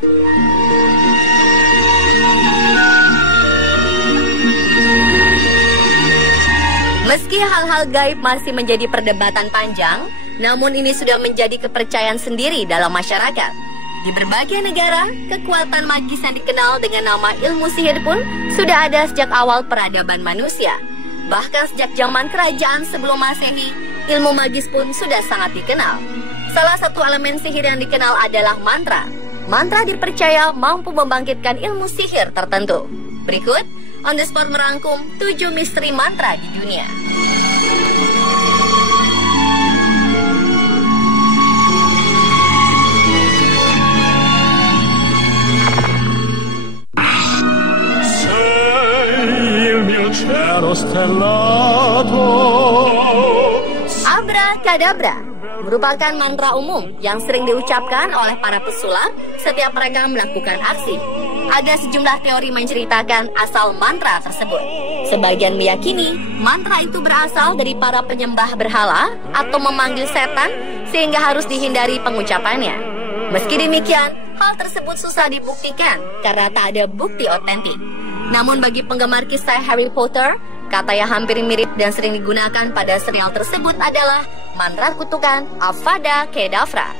Meski hal-hal gaib masih menjadi perdebatan panjang, namun ini sudah menjadi kepercayaan sendiri dalam masyarakat. Di berbagai negara, kekuatan magis yang dikenal dengan nama ilmu sihir pun sudah ada sejak awal peradaban manusia. Bahkan sejak zaman kerajaan sebelum Masehi, ilmu magis pun sudah sangat dikenal. Salah satu elemen sihir yang dikenal adalah mantra. Mantra dipercaya mampu membangkitkan ilmu sihir tertentu. Berikut, On The Spot merangkum 7 misteri mantra di dunia. Abrakadabra merupakan mantra umum yang sering diucapkan oleh para pesulap setiap mereka melakukan aksi. Ada sejumlah teori menceritakan asal mantra tersebut. Sebagian meyakini mantra itu berasal dari para penyembah berhala atau memanggil setan sehingga harus dihindari pengucapannya. Meski demikian, hal tersebut susah dibuktikan karena tak ada bukti otentik. Namun bagi penggemar kisah Harry Potter, kata yang hampir mirip dan sering digunakan pada serial tersebut adalah mantra kutukan Avada Kedavra.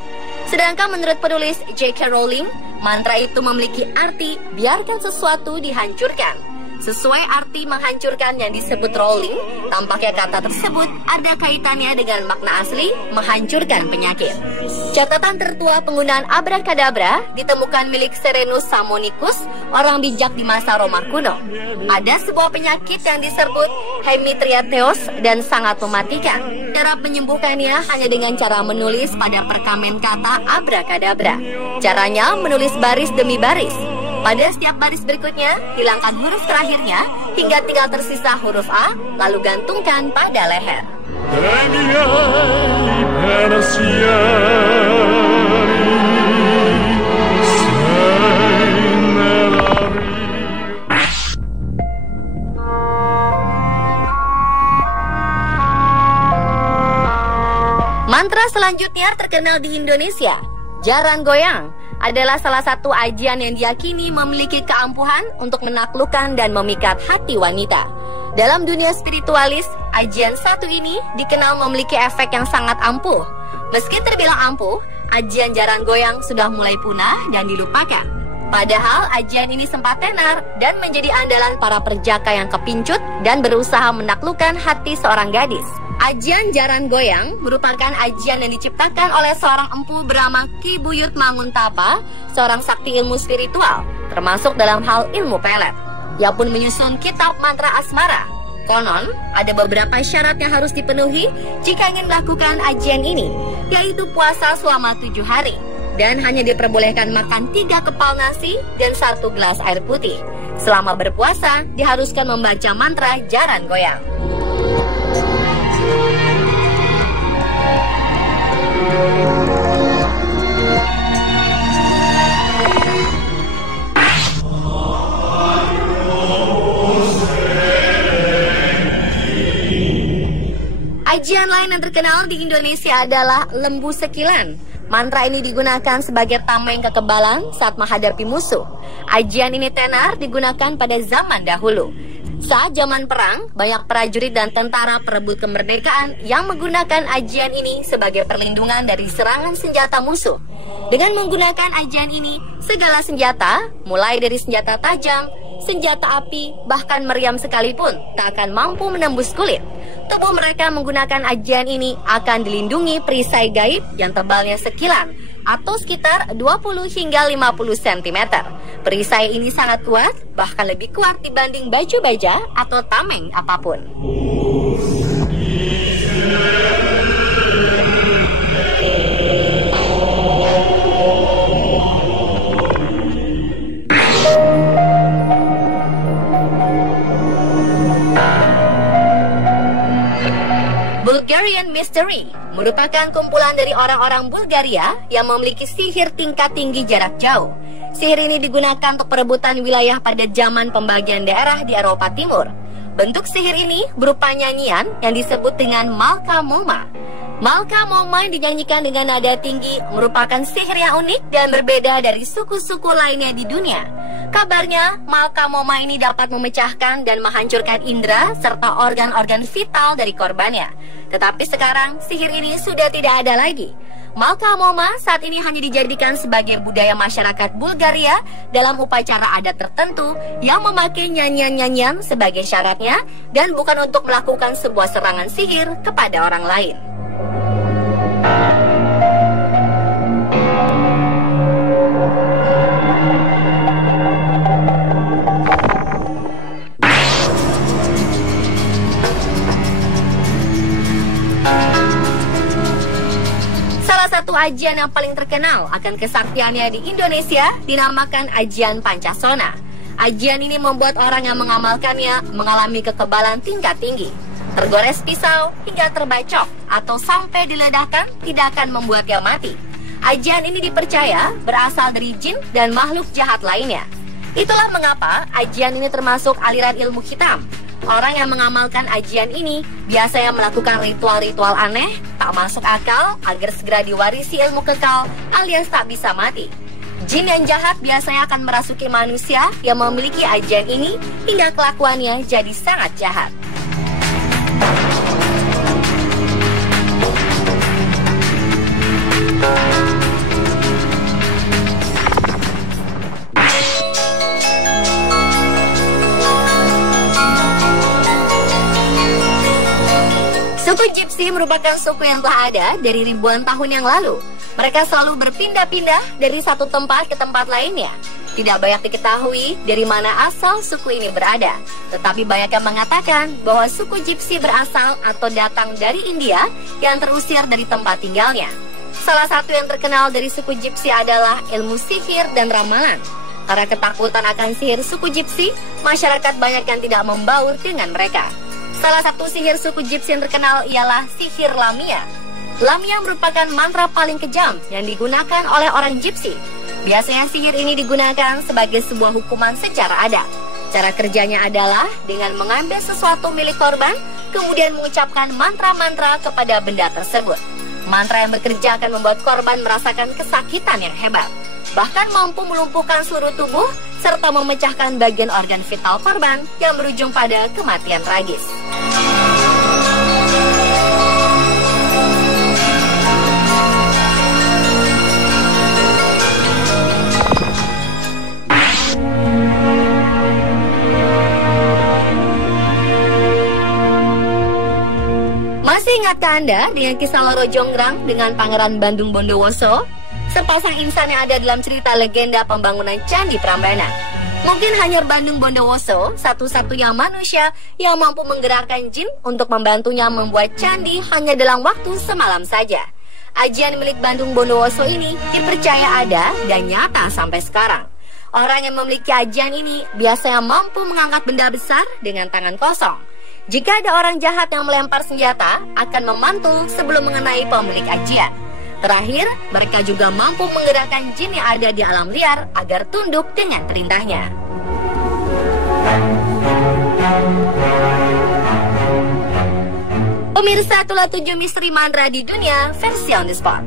Sedangkan menurut penulis J.K. Rowling, mantra itu memiliki arti biarkan sesuatu dihancurkan. Sesuai arti menghancurkan yang disebut Rowling, tampaknya kata tersebut ada kaitannya dengan makna asli menghancurkan penyakit. Catatan tertua penggunaan abrakadabra ditemukan milik Serenus Sammonicus, orang bijak di masa Roma kuno. Ada sebuah penyakit yang disebut hemitriateos dan sangat mematikan. Cara menyembuhkannya hanya dengan cara menulis pada perkamen kata abrakadabra. Caranya menulis baris demi baris. Pada setiap baris berikutnya, hilangkan huruf terakhirnya hingga tinggal tersisa huruf A, lalu gantungkan pada leher. Mantra selanjutnya terkenal di Indonesia, Jaran Goyang, adalah salah satu ajian yang diyakini memiliki keampuhan untuk menaklukkan dan memikat hati wanita. Dalam dunia spiritualis, ajian satu ini dikenal memiliki efek yang sangat ampuh. Meski terbilang ampuh, ajian Jaran Goyang sudah mulai punah dan dilupakan. Padahal ajian ini sempat tenar dan menjadi andalan para perjaka yang kepincut dan berusaha menaklukkan hati seorang gadis. Ajian Jaran Goyang merupakan ajian yang diciptakan oleh seorang empu bernama Ki Buyut Manguntapa, seorang sakti ilmu spiritual, termasuk dalam hal ilmu pelet. Ia pun menyusun kitab mantra asmara. Konon, ada beberapa syarat yang harus dipenuhi jika ingin melakukan ajian ini, yaitu puasa selama 7 hari, dan hanya diperbolehkan makan 3 kepal nasi dan 1 gelas air putih. Selama berpuasa, diharuskan membaca mantra Jaran Goyang. Ajian lain yang terkenal di Indonesia adalah Lembu Sekilan. Mantra ini digunakan sebagai tameng kekebalan saat menghadapi musuh. Ajian ini tenar digunakan pada zaman dahulu. Saat zaman perang, banyak prajurit dan tentara perebut kemerdekaan yang menggunakan ajian ini sebagai perlindungan dari serangan senjata musuh. Dengan menggunakan ajian ini, segala senjata, mulai dari senjata tajam, senjata api, bahkan meriam sekalipun, tak akan mampu menembus kulit. Tubuh mereka menggunakan ajian ini akan dilindungi perisai gaib yang tebalnya sekilan, atau sekitar 20 hingga 50 cm. Perisai ini sangat kuat, bahkan lebih kuat dibanding baju baja atau tameng apapun. Bulgarian Mystery merupakan kumpulan dari orang-orang Bulgaria yang memiliki sihir tingkat tinggi jarak jauh. Sihir ini digunakan untuk perebutan wilayah pada zaman pembagian daerah di Eropa Timur. Bentuk sihir ini berupa nyanyian yang disebut dengan Malka Moma. Malka Momai dinyanyikan dengan nada tinggi merupakan sihir yang unik dan berbeda dari suku-suku lainnya di dunia. Kabarnya, Malka Momai ini dapat memecahkan dan menghancurkan indera serta organ-organ vital dari korbannya. Tetapi sekarang, sihir ini sudah tidak ada lagi. Malka Momai saat ini hanya dijadikan sebagai budaya masyarakat Bulgaria dalam upacara adat tertentu yang memakai nyanyian-nyanyian sebagai syaratnya dan bukan untuk melakukan sebuah serangan sihir kepada orang lain. Salah satu ajian yang paling terkenal akan kesaktiannya di Indonesia dinamakan ajian Pancasona. Ajian ini membuat orang yang mengamalkannya mengalami kekebalan tingkat tinggi. Tergores pisau hingga terbacok atau sampai diledahkan tidak akan membuatnya mati. Ajian ini dipercaya berasal dari jin dan makhluk jahat lainnya. Itulah mengapa ajian ini termasuk aliran ilmu hitam. Orang yang mengamalkan ajian ini biasanya melakukan ritual-ritual aneh, tak masuk akal agar segera diwarisi ilmu kekal alias tak bisa mati. Jin yang jahat biasanya akan merasuki manusia yang memiliki ajian ini hingga kelakuannya jadi sangat jahat. Suku Gypsy merupakan suku yang telah ada dari ribuan tahun yang lalu. Mereka selalu berpindah-pindah dari satu tempat ke tempat lainnya. Tidak banyak diketahui dari mana asal suku ini berada. Tetapi banyak yang mengatakan bahwa suku Gypsy berasal atau datang dari India yang terusir dari tempat tinggalnya. Salah satu yang terkenal dari suku Gypsy adalah ilmu sihir dan ramalan. Karena ketakutan akan sihir suku Gypsy, masyarakat banyak yang tidak membaur dengan mereka. Salah satu sihir suku Gypsy yang terkenal ialah sihir Lamia. Lamia merupakan mantra paling kejam yang digunakan oleh orang Gypsy. Biasanya sihir ini digunakan sebagai sebuah hukuman secara adat. Cara kerjanya adalah dengan mengambil sesuatu milik korban, kemudian mengucapkan mantra-mantra kepada benda tersebut. Mantra yang bekerja akan membuat korban merasakan kesakitan yang hebat. Bahkan mampu melumpuhkan seluruh tubuh serta memecahkan bagian organ vital korban yang berujung pada kematian tragis. Masih ingatkah Anda dengan kisah Loro Jonggrang dengan Pangeran Bandung Bondowoso? Sepasang insan yang ada dalam cerita legenda pembangunan Candi Prambanan. Mungkin hanya Bandung Bondowoso satu-satunya manusia yang mampu menggerakkan jin untuk membantunya membuat candi hanya dalam waktu semalam saja. Ajian milik Bandung Bondowoso ini dipercaya ada dan nyata sampai sekarang. Orang yang memiliki ajian ini biasanya mampu mengangkat benda besar dengan tangan kosong. Jika ada orang jahat yang melempar senjata, akan memantul sebelum mengenai pemilik ajian. Terakhir, mereka juga mampu menggerakkan jin yang ada di alam liar agar tunduk dengan perintahnya. Pemirsa, itulah 7 misteri mantra di dunia versi on the spot.